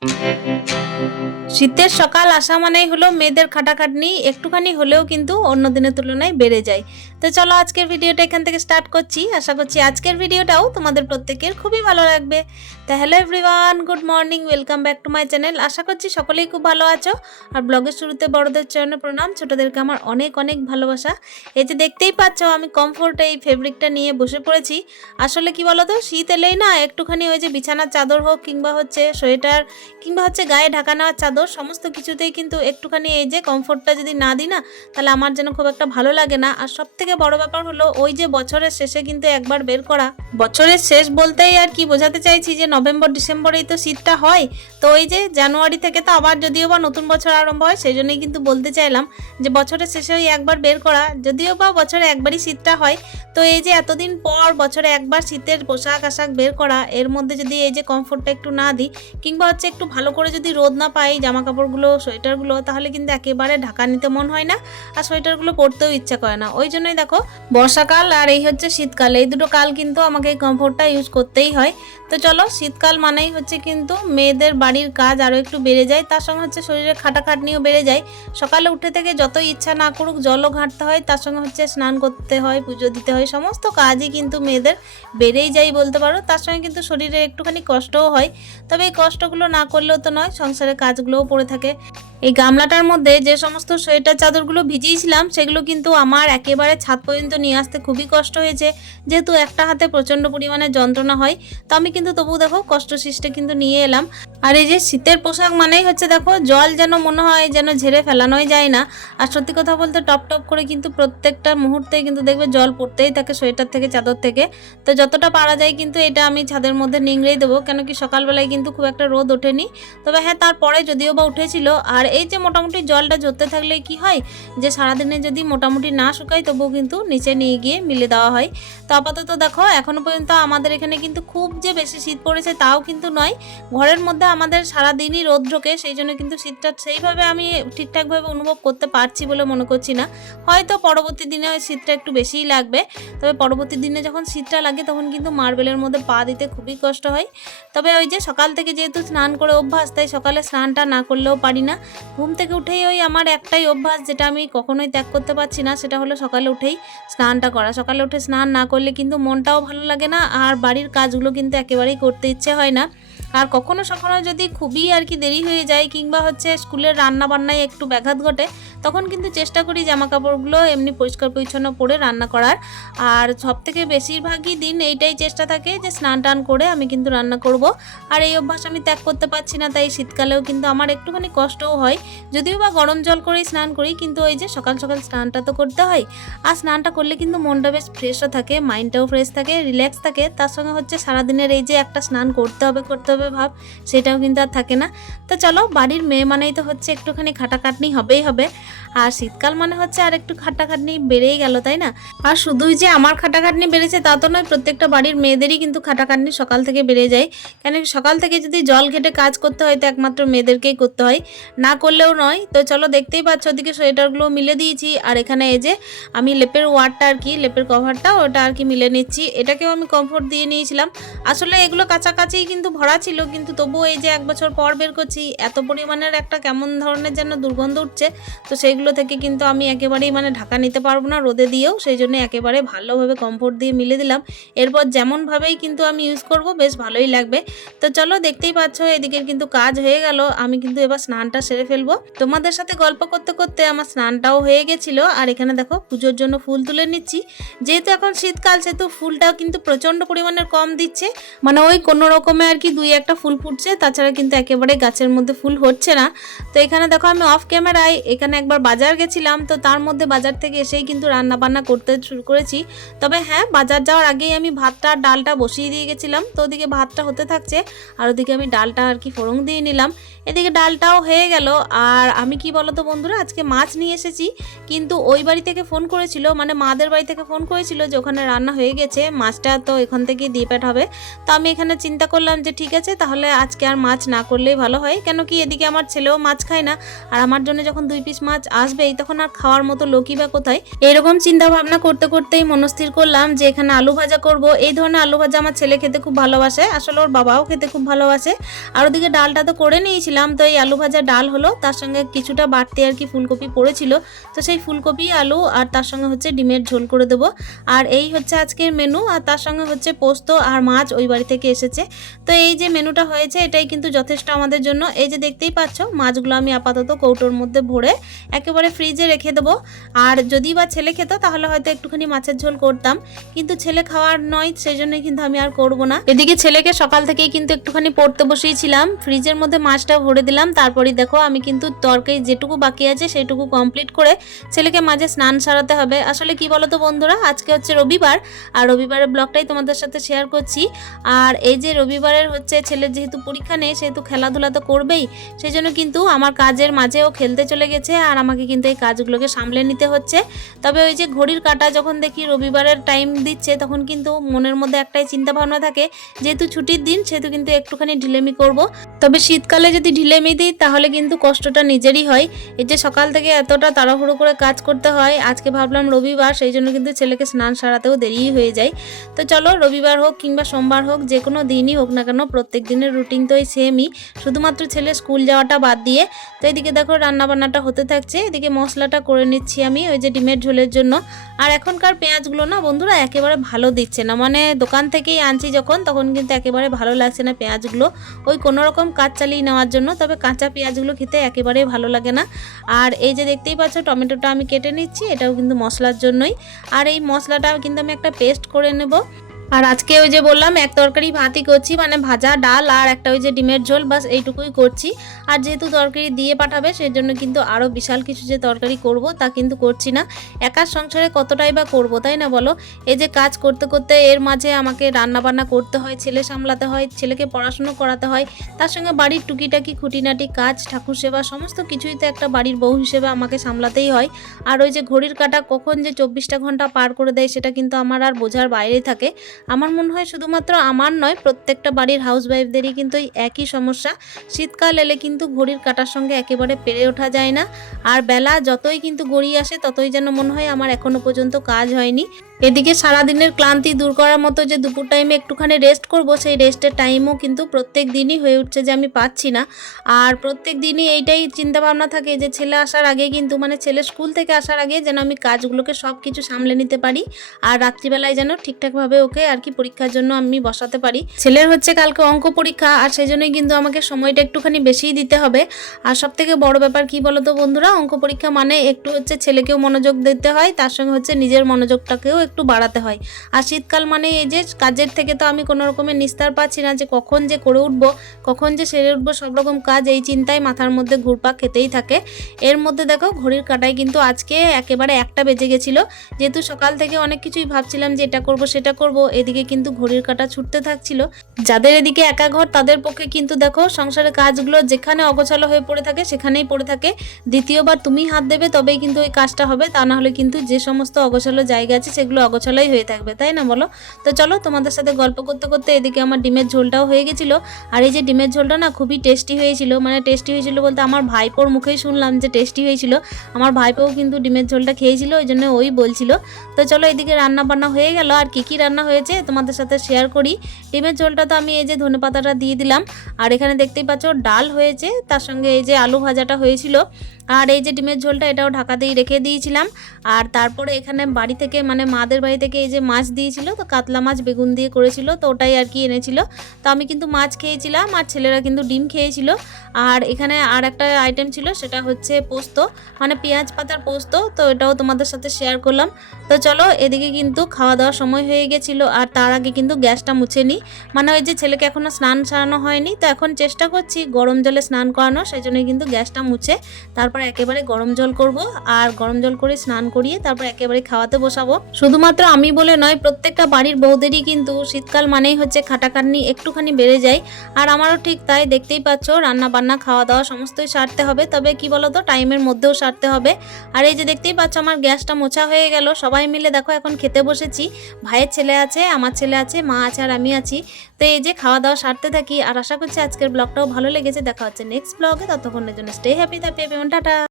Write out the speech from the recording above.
Música শীতের সকাল আসা মানেই হলো মেয়েদের খাটাখাটনি, একটুখানি হলেও কিন্তু অন্য দিনের তুলনায় বেড়ে যায়। তো চলো আজকের ভিডিওটা এখান থেকে স্টার্ট করছি। আশা করছি আজকের ভিডিওটাও তোমাদের প্রত্যেকের খুবই ভালো লাগবে। তা hello everyone, good morning, welcome back to my channel. আশা করছি সকলেই খুব ভালো আছো। আর ব্লগের শুরুতে বড়দের চরণে প্রণাম। ছোটদেরকে আমার অনেক অনেক ভালোবাসা। এই যে দেখতেই পাচ্ছ, আমি কমফোর্টে এই ফেব্রিকটা নিয়ে বসে পড়েছি। আসলে কি বলতো, শীত এলেই না একটুখানি ওই যে বিছানার চাদর হোক কিংবা হচ্ছে সোয়েটার কিংবা হচ্ছে গায়ে ঢাকা নেওয়ার চাদর সমস্ত কিছুতেই কিন্তু একটুখানি এই যে কমফোর্টটা যদি না দিই না, তাহলে আমার যেন খুব একটা ভালো লাগে না। আর সব থেকে বড় ব্যাপার হলো ওই যে বছরের শেষে কিন্তু একবার বের করা। বছরের শেষ বলতেই আর কি বোঝাতে চাইছি যে নভেম্বর, ডিসেম্বরেই তো শীতটা হয়। তো ওই যে জানুয়ারি থেকে তো আবার যদিও বা নতুন বছর আরম্ভ হয় সেই জন্যই কিন্তু বলতে চাইলাম যে বছরের শেষে ওই একবার বের করা। যদিও বা বছরে একবারই শীতটা হয়, তো এই যে এতদিন পর বছরে একবার শীতের পোশাক আশাক বের করা, এর মধ্যে যদি এই যে কমফোর্টটা একটু না দিই, কিংবা হচ্ছে একটু ভালো করে যদি রোদ না পাই জামা কাপড়গুলো সোয়েটারগুলো, তাহলে কিন্তু একেবারে ঢাকা নিতে মন হয় না আর সোয়েটারগুলো পরতেও ইচ্ছা করে না। ওই জন্যই দেখো, বর্ষাকাল আর এই হচ্ছে শীতকাল। এই দুটো কাল কিন্তু আমাকে এই কমফোর্টটা ইউজ করতেই হয়। তো চলো, শীতকাল মানেই হচ্ছে কিন্তু মেয়েদের বাড়ির কাজ আরও একটু বেড়ে যায়, তার সঙ্গে হচ্ছে শরীরে খাটাখাটনিও বেড়ে যায়। সকালে উঠে থেকে যতই ইচ্ছা না করুক জলও ঘাঁটতে হয়, তার সঙ্গে হচ্ছে স্নান করতে হয়, পুজো দিতে হয়, সমস্ত কাজই কিন্তু মেয়েদের বেড়েই যায় বলতে পারো। তার সঙ্গে কিন্তু শরীরে একটুখানি কষ্টও হয়। তবে এই কষ্টগুলো না করলেও তো নয় কাজগুলোও পড়ে থাকে। এই গামলাটার মধ্যে যে সমস্ত সোয়েটার চাদরগুলো ভিজিয়েছিলাম, সেগুলো কিন্তু আমার একেবারে ছাদ পর্যন্ত নিয়ে আসতে খুবই কষ্ট হয়েছে। যেহেতু একটা হাতে প্রচণ্ড পরিমাণে যন্ত্রণা হয়, তো আমি কিন্তু তবু দেখো কষ্ট সৃষ্টে কিন্তু নিয়ে এলাম। আর এই যে শীতের পোশাক মানেই হচ্ছে দেখো, জল যেন মনে হয় যেন ঝেড়ে ফেলানোই যায় না। আর সত্যি কথা বলতে টপ টপ করে কিন্তু প্রত্যেকটা মুহূর্তে কিন্তু দেখবে জল পড়তেই থাকে সোয়েটার থেকে, চাদর থেকে। তো যতটা পারা যায় কিন্তু এটা আমি ছাদের মধ্যে নিংড়েই দেবো, কেন কি সকালবেলায় কিন্তু খুব একটা রোদ ওঠেনি। তবে হ্যাঁ তারপরে যদিও বা উঠেছিল, আর এই যে মোটামুটি জলটা ঝরতে থাকলে কি হয়? যে সারাদিনে যদি মোটামুটি না শুকায়, তবুও কিন্তু নিচে নিয়ে গিয়ে মিলে দেওয়া হয়। তো আপাতত দেখো, এখনও পর্যন্ত আমাদের এখানে কিন্তু খুব যে বেশি শীত পড়েছে তাও কিন্তু নয়। ঘরের মধ্যে আমাদের সারাদিনই রোদ ঢোকে, সেই জন্য কিন্তু শীতটা সেইভাবে আমি ঠিকঠাকভাবে অনুভব করতে পারছি বলে মনে করছি না। হয়তো পরবর্তী দিনে শীতটা একটু বেশিই লাগবে। তবে পরবর্তী দিনে যখন শীতটা লাগে, তখন কিন্তু মার্বেলের মধ্যে পা দিতে খুবই কষ্ট হয়। তবে ওই যে সকাল থেকে যেহেতু স্নান করে অভ্যাস, তাই সকালে স্নানটা না করলেও পারি না। ঘুম থেকে উঠেই ওই আমার একটাই অভ্যাস, যেটা আমি কখনোই ত্যাগ করতে পারছি না, সেটা হলো সকালে উঠেই স্নানটা করা। সকালে উঠে স্নান না করলে কিন্তু মনটাও ভালো লাগে না, আর বাড়ির কাজগুলো কিন্তু একেবারেই করতে ইচ্ছে হয় না। আর কখনো সখনো যদি খুবই আর কি দেরি হয়ে যায়, কিংবা হচ্ছে স্কুলের রান্না বান্নায় একটু ব্যাঘাত ঘটে তখন কিন্তু চেষ্টা করি জামা কাপড়গুলো এমনি পরিষ্কার পরিচ্ছন্ন পরে রান্না করার। আর সব থেকে বেশিরভাগই দিন এইটাই চেষ্টা থাকে যে স্নান টান করে আমি কিন্তু রান্না করব। আর এই অভ্যাস আমি ত্যাগ করতে পারছি না, তাই শীতকালেও কিন্তু আমার একটুখানি কষ্টও হয়। যদিও বা গরম জল করেই স্নান করি, কিন্তু ওই যে সকাল সকাল স্নানটা তো করতে হয়। আর স্নানটা করলে কিন্তু মনটা বেশ ফ্রেশও থাকে মাইন্ডটাও ফ্রেশ থাকে রিল্যাক্স থাকে। তার সঙ্গে হচ্ছে সারাদিনের এই যে একটা স্নান করতে হবে করতে হবে ভাব, সেটাও কিন্তু আর থাকে না। তো চলো বাড়ির মেয়ে মানেই তো হচ্ছে একটুখানি খাটাখাটনি হবেই হবে। আর শীতকাল মানে হচ্ছে আর একটু খাটাখাটনি বেড়েই গেল, তাই না? আর শুধুই যে আমার খাটাখাটনি বেড়েছে তা তো নয়, প্রত্যেকটা বাড়ির মেয়েদেরই কিন্তু খাটাখাটনি সকাল থেকে বেড়ে যায়। কেন সকাল থেকে যদি জল ঘেটে কাজ করতে হয় তো একমাত্র মেয়েদেরকেই করতে হয়, না করলেও নয়। তো চলো দেখতেই পাচ্ছ, ওদিকে সোয়েটারগুলো মিলে দিয়েছি। আর এখানে এই যে আমি লেপের ওয়ারটা আর কি, লেপের কভারটা, ওটা আর কি মিলে নিচ্ছি। এটাকেও আমি কমফোর্ট দিয়ে নিয়েছিলাম। আসলে এগুলো কাছাকাছি কিন্তু ভরা ছিল, কিন্তু তবুও এই যে এক বছর পর বের করছি, এত পরিমাণের একটা কেমন ধরনের যেন দুর্গন্ধ উঠছে। তো সেইগুলো থেকে কিন্তু আমি একেবারেই মানে ঢাকা নিতে পারব না রোদে দিয়েও, সেই জন্য একেবারে ভালোভাবে কমফোর্ট দিয়ে মিলে দিলাম। এরপর যেমনভাবেই কিন্তু আমি ইউজ করব, বেশ ভালোই লাগবে। তো চলো দেখতেই পাচ্ছ, এদিকের কিন্তু কাজ হয়ে গেল। আমি কিন্তু এবার স্নানটা সেরে ফেলব। তোমাদের সাথে গল্প করতে করতে আমার স্নানটাও হয়ে গেছিল। আর এখানে দেখো, পুজোর জন্য ফুল তুলে নিচ্ছি। যেহেতু এখন শীতকাল, সেহেতু ফুলটাও কিন্তু প্রচণ্ড পরিমাণের কম দিচ্ছে। মানে ওই কোনো রকমে আর কি দুই একটা ফুল ফুটছে। তাছাড়া কিন্তু একেবারে গাছের মধ্যে ফুল হচ্ছে না। তো এখানে দেখো, আমি অফ ক্যামেরায় এখানে একবার বাজার গেছিলাম, তো তার মধ্যে বাজার থেকে এসেই কিন্তু রান্না বান্না করতে শুরু করেছি। তবে হ্যাঁ বাজার যাওয়ার আগেই আমি ভাতটা আর ডালটা বসিয়ে দিয়ে গেছিলাম, তো ওদিকে ভাতটা হতে থাকছে, আর ওদিকে আমি ডালটা আর কি ফোড়ন দিয়ে নিলাম। এদিকে ডালটাও হয়ে গেল, আর আমি কি বলতো বন্ধুরা, আজকে মাছ নিয়ে এসেছি, কিন্তু ওই বাড়ি থেকে ফোন করেছিল মানে মাদের বাড়ি থেকে ফোন করেছিল যে ওখানে রান্না হয়ে গেছে, মাছটা তো এখান থেকে দিয়ে পেট হবে। তো আমি এখানে চিন্তা করলাম যে ঠিক আছে, তাহলে আজকে আর মাছ না করলেই ভালো হয়, কেন কি এদিকে আমার ছেলেও মাছ খায় না, আর আমার জন্য যখন দুই পিস মাছ আসবেই, তখন আর খাওয়ার মতো লোকই বা কোথায়? এরকম চিন্তা ভাবনা করতে করতেই মনস্থির করলাম যে এখানে আলু ভাজা করব। এই ধরনের আলু ভাজা আমার ছেলে খেতে খুব ভালোবাসে, আসলে ওর বাবাও খেতে খুব ভালোবাসে। আর ওদিকে ডালটা তো করে নিয়েছিলাম, তো এই আলু ভাজা ডাল হলো, তার সঙ্গে কিছুটা বাড়তি আর কি ফুলকপি পড়েছিল। তো সেই ফুলকপি, আলু আর তার সঙ্গে হচ্ছে ডিমের ঝোল করে দেবো। আর এই হচ্ছে আজকের মেনু আর তার সঙ্গে হচ্ছে পোস্ত আর মাছ ওই বাড়ি থেকে এসেছে। তো এই যে মেনুটা হয়েছে, এটাই কিন্তু যথেষ্ট আমাদের জন্য। এই যে দেখতেই পাচ্ছ, মাছগুলো আমি আপাতত কৌটোর মধ্যে ভরে একেবারে ফ্রিজে রেখে দেবো। আর যদি বা ছেলে খেত, তাহলে হয়তো একটুখানি মাছের ঝোল করতাম। কিন্তু ছেলে খাওয়ার নয় সেই জন্যই কিন্তু আমি আর করব না। এদিকে ছেলেকে সকাল থেকেই কিন্তু একটুখানি পড়তে বসিয়েছিলাম। ফ্রিজের মধ্যে মাছটা ভরে দিলাম। তারপরে দেখো, আমি কিন্তু তরকারি যেটুকু বাকি আছে, সেটুকু কমপ্লিট করে ছেলেকে মাঝে স্নান সারাতে হবে। আসলে কি বলতো বন্ধুরা, আজকে হচ্ছে রবিবার, আর রবিবারের ব্লগটাই তোমাদের সাথে শেয়ার করছি। আর এই যে রবিবারের হচ্ছে ছেলের যেহেতু পরীক্ষা নেই, সেহেতু খেলাধুলা তো করবেই সেই জন্য কিন্তু আমার কাজের মাঝে ও খেলতে চলে গেছে। আর আমাকে কিন্তু এই কাজগুলোকে সামলে নিতে হচ্ছে। তবে ওই যে ঘড়ির কাটা যখন দেখি রবিবারের টাইম দিচ্ছে, তখন কিন্তু মনের মধ্যে একটাই চিন্তা ভাবনা থাকে, যেহেতু ছুটির দিন, সেহেতু কিন্তু একটুখানি ঢিলেমি করব। তবে শীতকালে যদি ঢিলেমি দিই, তাহলে কিন্তু কষ্টটা নিজেরই হয়। এই যে সকাল থেকে এতটা তাড়াহুড়ো করে কাজ করতে হয়, আজকে ভাবলাম রবিবার, সেই জন্য কিন্তু ছেলেকে স্নান সারাতেও দেরি হয়ে যায়। তো চলো, রবিবার হোক কিংবা সোমবার হোক, যে কোনো দিনই হোক না কেন, প্রত্যেক দিনের রুটিন তো এই সেমই শুধুমাত্র ছেলে স্কুল যাওয়াটা বাদ দিয়ে, তো এদিকে দেখো রান্নাবান্নাটা হতে থাকছে এদিকে মশলাটা করে নিচ্ছি আমি, ওই যে ডিমের ঝোলের জন্য। আর এখনকার পেঁয়াজগুলো না বন্ধুরা একেবারে ভালো দিচ্ছে না। মানে দোকান থেকেই আনছি যখন, তখন কিন্তু একেবারে ভালো লাগছে না পেঁয়াজগুলো। ওই কোনো রকম কাজ চালিয়ে নেওয়ার জন্য, তবে কাঁচা পেঁয়াজগুলো খেতে একেবারেই ভালো লাগে না। আর এই যে দেখতেই পাচ্ছ, টমেটোটা আমি কেটে নিচ্ছি, এটাও কিন্তু মশলার জন্যই। আর এই মশলাটা কিন্তু আমি একটা পেস্ট করে নেব। আর আজকে ওই যে বললাম, এক তরকারি ভাতই করছি মানে ভাজা ডাল আর একটা ওই যে ডিমের ঝোল, বাস এইটুকুই করছি। আর যেহেতু তরকারি দিয়ে পাঠাবে সেই জন্য কিন্তু আরও বিশাল কিছু যে তরকারি করব, তা কিন্তু করছি না। একার সংসারে কতটাই বা করব, তাই না বলো? এই যে কাজ করতে করতে এর মাঝে আমাকে রান্না বান্না করতে হয়, ছেলে সামলাতে হয়, ছেলেকে পড়াশুনো করাতে হয়, তার সঙ্গে বাড়ির টুকিটাকি, খুঁটিনাটি, কাজ, ঠাকুর সেবা, সমস্ত কিছুই তো একটা বাড়ির বউ হিসেবে আমাকে সামলাতেই হয়। আর ওই যে ঘড়ির কাটা কখন যে চব্বিশটা ঘণ্টা পার করে দেয়, সেটা কিন্তু আমার আর বোঝার বাইরে থাকে। আমার মনে হয় শুধুমাত্র আমার নয়, প্রত্যেকটা বাড়ির হাউস ওয়াইফদেরই কিন্তু একই সমস্যা। শীতকাল এলে কিন্তু ঘড়ির কাটার সঙ্গে একেবারে পেরে ওঠা যায় না। আর বেলা যতই কিন্তু গড়িয়ে আসে, ততই যেন মনে হয় আমার এখনও পর্যন্ত কাজ হয়নি। এদিকে সারাদিনের ক্লান্তি দূর করার মতো যে দুপুর টাইমে একটুখানি রেস্ট করব, সেই রেস্টের টাইমও কিন্তু প্রত্যেক দিনই হয়ে উঠছে যে আমি পাচ্ছি না। আর প্রত্যেক দিনই এইটাই চিন্তা ভাবনা থাকে যে ছেলে আসার আগে কিন্তু মানে ছেলে স্কুল থেকে আসার আগে যেন আমি কাজগুলোকে সব কিছু সামলে নিতে পারি আর রাত্রিবেলায় যেন ঠিকঠাকভাবে ওকে আর কি পরীক্ষার জন্য আমি বসাতে পারি। ছেলের হচ্ছে কালকে অঙ্ক পরীক্ষা আর সেই জন্যই কিন্তু আমাকে সময়টা একটুখানি বেশিই দিতে হবে। আর সব থেকে বড় ব্যাপার কি বলতো বন্ধুরা, অঙ্ক পরীক্ষা মানে একটু হচ্ছে ছেলেকেও মনোযোগ দিতে হয়, তার সঙ্গে হচ্ছে নিজের মনোযোগটাকেও একটু বাড়াতে হয়। আর শীতকাল মানে এই যে কাজের থেকে তো আমি কোনো রকমের নিস্তার পাচ্ছি না যে কখন যে করে উঠবো, কখন যে সেরে উঠবো, সব রকম কাজ এই চিন্তায় মাথার মধ্যে ঘুরপাক খেতেই থাকে। এর মধ্যে দেখো ঘড়ির কাটায় কিন্তু আজকে একেবারে একটা বেজে গেছিল। যেহেতু সকাল থেকে অনেক কিছুই ভাবছিলাম যে এটা করব, সেটা করব, এদিকে কিন্তু ঘড়ির কাটা ছুটতে থাকছিল। যাদের এদিকে একা ঘর, তাদের পক্ষে কিন্তু দেখো সংসারের কাজগুলো যেখানে অগোছালো হয়ে পড়ে থাকে, সেখানেই পড়ে থাকে। দ্বিতীয়বার তুমি হাত দেবে, তবেই কিন্তু ওই কাজটা হবে। তা না হলে কিন্তু যে সমস্ত অগোছালো জায়গা আছে, সেগুলো অগোছালোই হয়ে থাকবে, তাই না বলো? তো চলো তোমাদের সাথে গল্প করতে করতে এদিকে আমার ডিমের ঝোলটাও হয়ে গেছিল। আর এই যে ডিমের ঝোলটা না খুবই টেস্টি হয়েছিল মানে টেস্টি হয়েছিল বলতে আমার ভাইপোর মুখেই শুনলাম যে টেস্টি হয়েছিল। আমার ভাইপোও কিন্তু ডিমের ঝোলটা খেয়েছিল, ওই জন্য ওই বলছিল। তো চলো এদিকে রান্না বান্না হয়ে গেল, আর কী কী রান্না হয়েছে তোমাদের সাথে শেয়ার করি। ডিমের ঝোলটা তো আমি এই যে ধনে পাতাটা দিয়ে দিলাম, আর এখানে দেখতেই পাচ্ছ ডাল হয়েছে, তার সঙ্গে এই যে আলু ভাজাটা হয়েছিল। আর এই যে ডিমের ঝোলটা এটাও ঢাকাতেই রেখে দিয়েছিলাম। আর তারপরে এখানে বাড়ি থেকে মানে মাদের বাড়ি থেকে এই যে মাছ দিয়েছিল, তো কাতলা মাছ বেগুন দিয়ে করেছিল, তো ওটাই আর কি এনেছিল। তো আমি কিন্তু মাছ খেয়েছিলাম, আর ছেলেরা কিন্তু ডিম খেয়েছিল। আর এখানে আর একটা আইটেম ছিল, সেটা হচ্ছে পোস্ত মানে পেঁয়াজ পাতার পোস্ত, তো এটাও তোমাদের সাথে শেয়ার করলাম। তো চলো, এদিকে কিন্তু খাওয়া দাওয়ার সময় হয়ে গেছিল, আর তার আগে কিন্তু গ্যাসটা মুছে নিই মানে ওই যে ছেলেকে এখনও স্নান সারানো হয়নি, তো এখন চেষ্টা করছি গরম জলে স্নান করানো সেই জন্যই কিন্তু গ্যাসটা মুছে। তারপরে তারপর একেবারে গরম জল করব আর গরম জল করে স্নান করিয়ে তারপর একেবারে খাওয়াতে বসাবো। শুধুমাত্র আমি বলে নয়, প্রত্যেকটা বাড়ির বউদেরই কিন্তু শীতকাল মানেই হচ্ছে খাটাখাটনি একটুখানি বেড়ে যায়। আর আমারও ঠিক তাই, দেখতেই পাচ্ছ রান্না বান্না খাওয়া দাওয়া সমস্তই সারতে হবে। তবে কি বলতো, টাইমের মধ্যেও সারতে হবে। আর এই যে দেখতেই পাচ্ছ, আমার গ্যাসটা মোছা হয়ে গেল। সবাই মিলে দেখো, এখন খেতে বসেছি। ভাইয়ের ছেলে আছে, আমার ছেলে আছে, মা আছে আর আমি আছি। তো এই যে খাওয়া দাওয়া সারতে থাকি। আর আশা করছি আজকের ব্লগটাও ভালো লেগেছে। দেখা হচ্ছে নেক্সট ব্লগে ততক্ষণের জন্য স্টে হ্যাপি হ্যাপি টাটা।